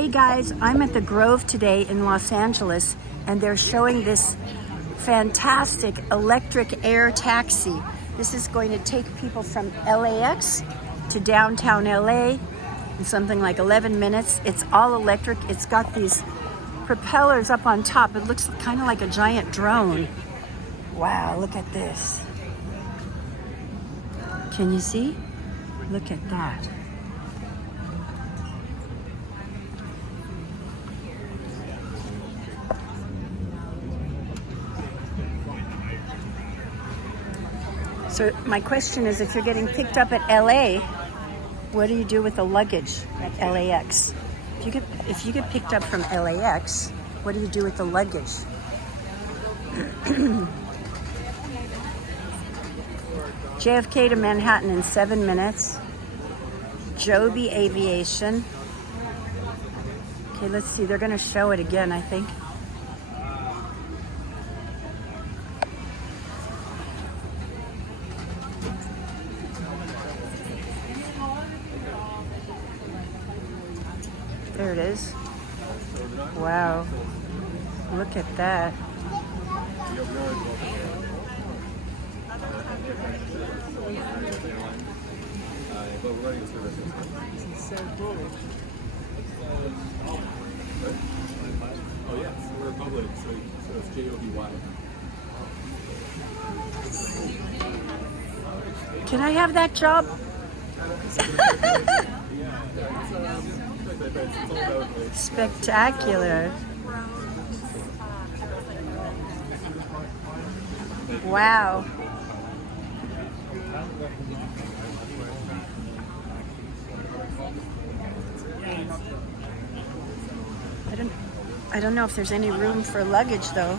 Hey guys, I'm at the Grove today in Los Angeles, and they're showing this fantastic electric air taxi. This is going to take people from LAX to downtown LA in something like 11 minutes. It's all electric. It's got these propellers up on top. It looks kind of like a giant drone. Wow, look at this. Can you see? Look at that. So my question is, if you're getting picked up at LA, what do you do with the luggage at LAX? If you get picked up from LAX, what do you do with the luggage? JFK to Manhattan in 7 minutes. Joby Aviation. Okay, let's see. They're going to show it again, I think. There it is. Wow. Look at that. This is so cool. Oh yeah, we're public, so it's Joby. Can I have that job? Spectacular. Wow. I don't know if there's any room for luggage though.